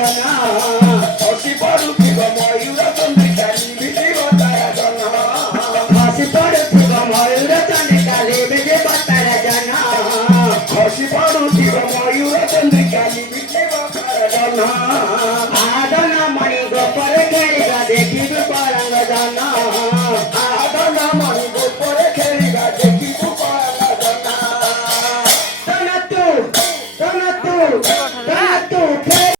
জানা হসি পড়ুথিব ময়ূর চন্দ্রিকা নিবিড়িব তারা জানা হাসি পড়ুথিব ময়ূর চন্দ্রিকা নিবিড়িব তারা জানা হসি পড়ুথিব ময়ূর চন্দ্রিকা নিবিড়িব তারা জানা আদনা মণি গোপরে খেলিবা দেখিব পরাঙ্গ জানা আদনা মণি গোপরে খেলিবা দেখিব পরাঙ্গ জানা তনতু তনতু